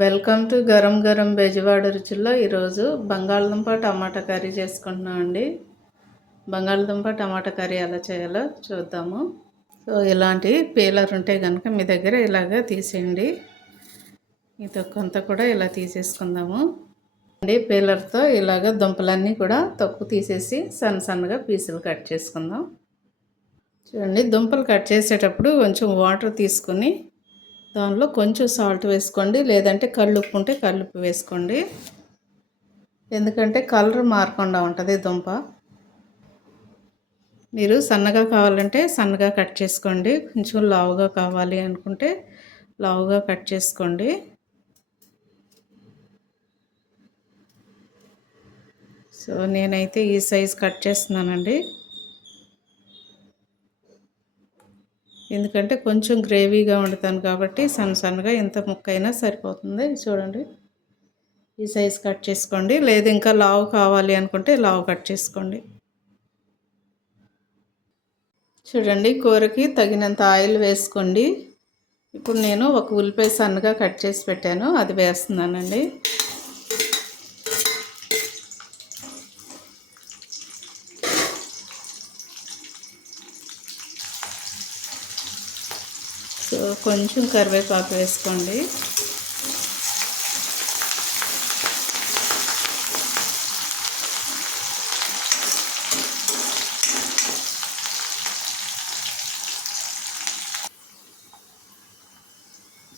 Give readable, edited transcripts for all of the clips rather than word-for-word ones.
Welcome to garam garam Bezawada రుచుల్లో ఈరోజు బంగాళదుంప టమాటా curry చేసుకుంటున్నాం అండి. బంగాళదుంప టమాటా కర్రీ ఎలా చేయాలో చూద్దాము. సో ఇలాంటి పీలర్ ఉంటే కనుక మీ దగ్గర ఇలాగ తీసేయండి. ఈ తొక్కంతా కూడా ఇలా తీసేసుకుందాము అండి. పీలర్తో ఇలాగ దుంపలన్నీ కూడా తొక్కు తీసేసి సన్నగా పీసులు కట్ చేసుకుందాం. చూడండి, దుంపలు కట్ చేసేటప్పుడు కొంచెం వాటర్ తీసుకొని దానిలో కొంచెం సాల్ట్ వేసుకోండి, లేదంటే కల్లుప్పు ఉంటే కల్లుప్పు వేసుకోండి. ఎందుకంటే కలర్ మారకుండా ఉంటుంది దుంప. మీరు సన్నగా కావాలంటే సన్నగా కట్ చేసుకోండి, కొంచెం లావుగా కావాలి అనుకుంటే లావుగా కట్ చేసుకోండి. సో నేనైతే ఈ సైజ్ కట్ చేస్తున్నానండి, ఎందుకంటే కొంచెం గ్రేవీగా వండుతాను కాబట్టి సన్నగా ఎంత ముక్క అయినా సరిపోతుంది. చూడండి, ఈ సైజ్ కట్ చేసుకోండి, లేదు ఇంకా లావు కావాలి అనుకుంటే లావు కట్ చేసుకోండి. చూడండి, కూరకి తగినంత ఆయిల్ వేసుకోండి. ఇప్పుడు నేను ఒక ఉల్లిపాయ సన్నగా కట్ చేసి పెట్టాను, అది వేస్తున్నానండి. సో కొంచెం కరివేపాకు వేసుకోండి.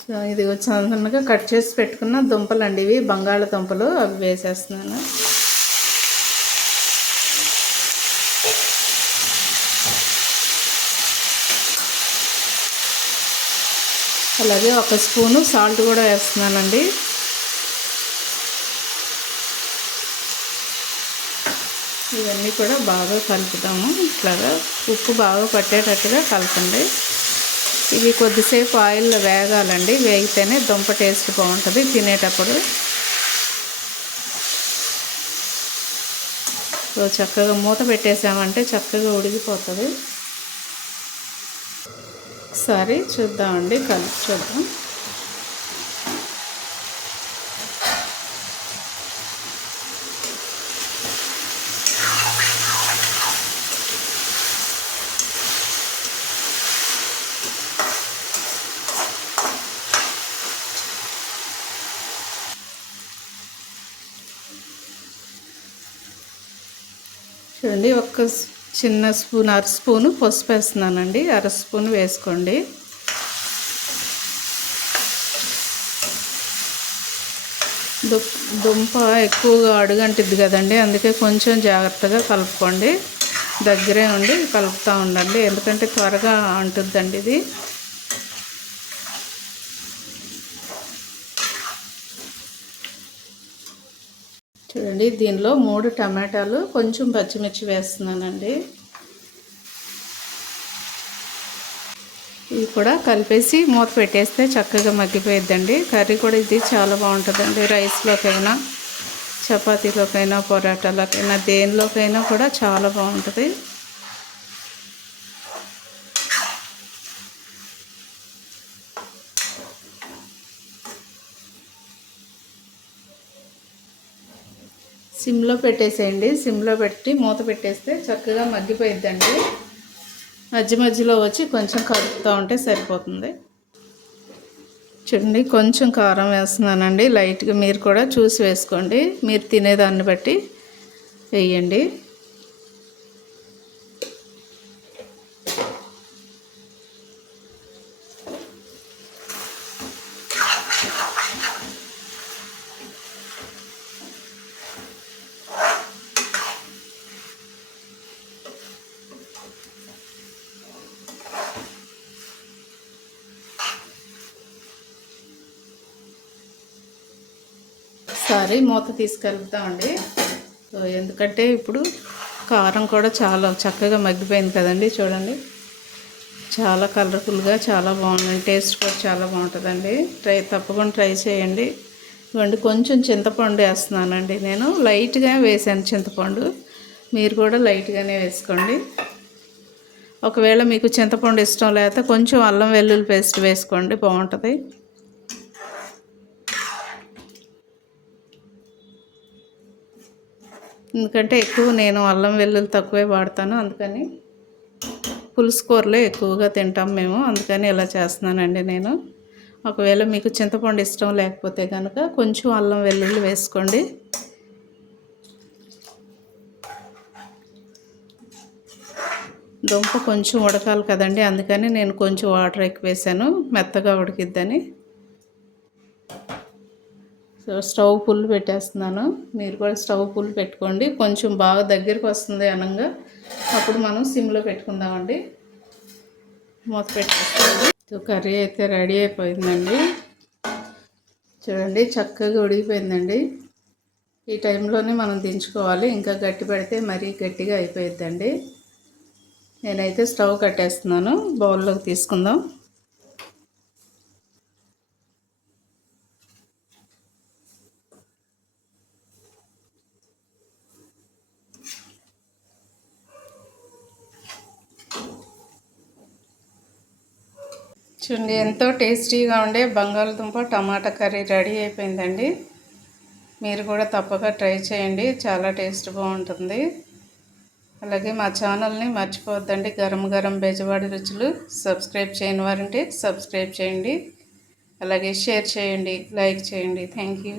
సో ఇది సన్నగా కట్ చేసి పెట్టుకున్న దుంపలండి, ఇవి బంగాళదుంపలు, అవి వేసేస్తున్నాను. అలాగే ఒక స్పూను సాల్ట్ కూడా వేస్తున్నానండి. ఇవన్నీ కూడా బాగా కలుపుతాము. ఇట్లాగా ఉప్పు బాగా పట్టేటట్టుగా కలపండి. ఇవి కొద్దిసేపు ఆయిల్లో వేగాలండి, వేగితేనే దుంప టేస్ట్ బాగుంటుంది తినేటప్పుడు. సో చక్కగా మూత పెట్టేసామంటే చక్కగా ఉడికిపోతుంది. ఒకసారి చూద్దామండి, కలిపి చూద్దాం. చూడండి, ఒక చిన్న స్పూన్, అర స్పూను పసుపు వేస్తున్నానండి, అర స్పూన్ వేసుకోండి. దుంప ఎక్కువగా అడుగంటిద్ది కదండి, అందుకే కొంచెం జాగ్రత్తగా కలుపుకోండి. దగ్గరే ఉండి కలుపుతూ ఉండండి, ఎందుకంటే త్వరగా అంటుద్దండి ఇది. చూడండి, దీనిలో 3 టమాటాలు, కొంచెం పచ్చిమిర్చి వేస్తున్నానండి. ఇవి కూడా కలిపేసి మూత పెట్టేస్తే చక్కగా మగ్గిపోయిద్దండి. కర్రీ కూడా ఇది చాలా బాగుంటుందండి. రైస్లోకైనా, చపాతీలోకైనా, పొరాటాలోకైనా, దేనిలోకైనా కూడా చాలా బాగుంటుంది. సిమ్లో పెట్టేసేయండి, సిమ్లో పెట్టి మూత పెట్టేస్తే చక్కగా మగ్గిపోయిద్దండి. మధ్యలో వచ్చి కొంచెం కలుపుతూ ఉంటే సరిపోతుంది. చూడండి, కొంచెం కారం వేస్తున్నానండి లైట్గా, మీరు కూడా చూసి వేసుకోండి, మీరు తినేదాన్ని బట్టి వేయండి. ఒకసారి మూత తీసి కలుపుతామండి. సో ఎందుకంటే ఇప్పుడు కారం కూడా చాలా చక్కగా మగ్గిపోయింది కదండి. చూడండి, చాలా కలర్ఫుల్గా చాలా బాగుంది, టేస్ట్ కూడా చాలా బాగుంటుందండి. తప్పకుండా ట్రై చేయండి. ఇవ్వండి, కొంచెం చింతపండు వేస్తున్నానండి, నేను లైట్గా వేసాను చింతపండు, మీరు కూడా లైట్గానే వేసుకోండి. ఒకవేళ మీకు చింతపండు ఇష్టం లేకపోతే కొంచెం అల్లం వెల్లుల్లి పేస్ట్ వేసుకోండి, బాగుంటుంది. ఎందుకంటే ఎక్కువ నేను అల్లం వెల్లుల్లి తక్కువే వాడతాను, అందుకని పులుసు కూరలే ఎక్కువగా తింటాం మేము, అందుకని ఇలా చేస్తున్నానండి నేను. ఒకవేళ మీకు చింతపండు ఇష్టం లేకపోతే కనుక కొంచెం అల్లం వెల్లుల్లి వేసుకోండి. దుంప కొంచెం ఉడకాలి కదండి, అందుకని నేను కొంచెం వాటర్ ఎక్కువ వేసాను, మెత్తగా ఉడికిద్దని. సో స్టవ్ ఫుల్ పెట్టేస్తున్నాను. మీరు కూడా స్టవ్ ఫుల్ పెట్టుకోండి. కొంచెం బాగా దగ్గరికి వస్తుంది అనంగా అప్పుడు మనం సిమ్లో పెట్టుకుందామండి. మూత పెట్టేసుకోండి. సో కర్రీ అయితే రెడీ అయిపోయిందండి. చూడండి చక్కగా ఉడికిపోయిందండి. ఈ టైంలోనే మనం దించుకోవాలి, ఇంకా గట్టి పెడితే మరీ గట్టిగా అయిపోయిద్దండి. నేనైతే స్టవ్ కట్టేస్తున్నాను, బౌల్లోకి తీసుకుందాం. చూడండి ఎంతో టేస్టీగా ఉండే బంగాళదుంప టమాటా కర్రీ రెడీ అయిపోయిందండి. మీరు కూడా తప్పక ట్రై చేయండి, చాలా టేస్ట్ బాగుంటుంది. అలాగే మా ఛానల్ని మర్చిపోవద్దండి, గరం గరం బెజవాడి రుచులు. సబ్స్క్రైబ్ చేయని వారంటే సబ్స్క్రైబ్ చేయండి, అలాగే షేర్ చేయండి, లైక్ చేయండి. Thank you.